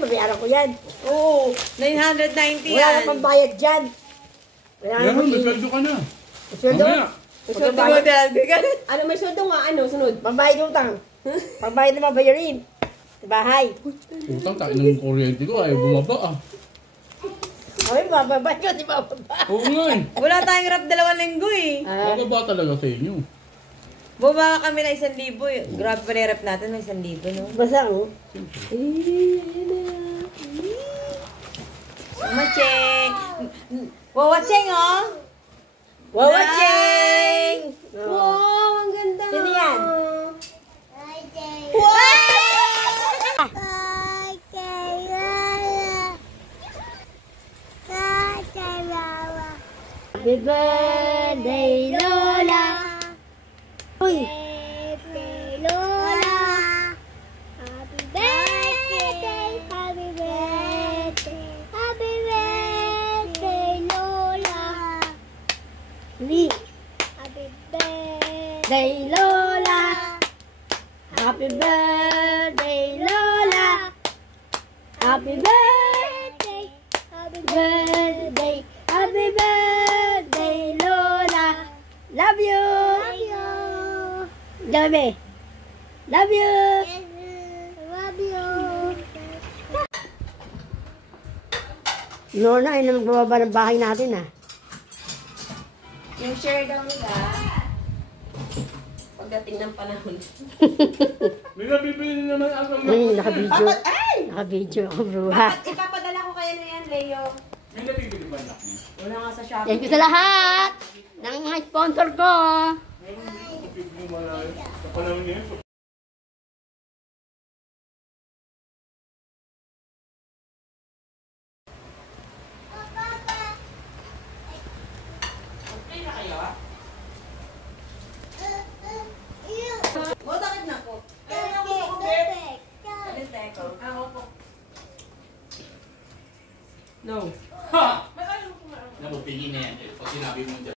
Mabayaran ko yan. Oo, 990 yan. Wala na pang bayad dyan. Meron, may sweldo ka na. Sweldo? Sweldo mo dyan. Ano may sweldo nga? Ano? Sunod? Pambayad utang. Pambayad na mabayarin. Sa bahay. Utang, tayo ng kuryente ko ay bumaba ah. Ay, bababa yun, di ba? Oo nga eh. Wala tayong rap 2 linggo eh. Bababa talaga sa inyo. Bumaba kami na 1,000 eh. Grabe pa rap natin, may 1,000 no? Basa mo? Macheng! Wawacheng oh! Wawacheng! Wow, ang ganda! Sino yan? Wow! Happy birthday, Lola! Uy! Birthday, Lola! Happy birthday! Happy birthday! Happy birthday, Lola! Li! Happy birthday! Day, Lola! Happy birthday, Lola! Happy birthday! Happy Birthday! Happy birthday, Lola! Love you! you! Joby! Love you! Love you! Lorna, ay na magbababa ng bahay natin ah. Yung share daw nila, pagdating ng panahon. May nabibili naman ako na. Ay, naka-video. Naka-video ako, bruha. Ipapadala ko kayo na yan, Leo. May nabibili ba na? Wala nga sa Shopee. Thank you sa lahat ng mga sponsor ko. Sa panahon niya. Okay na kayo ah? Bakit na po? Kaya ako sa kubet. Alis na ikaw. Opo. No. Ha! Nabutingin na yan. Pag sinabi mo dyan.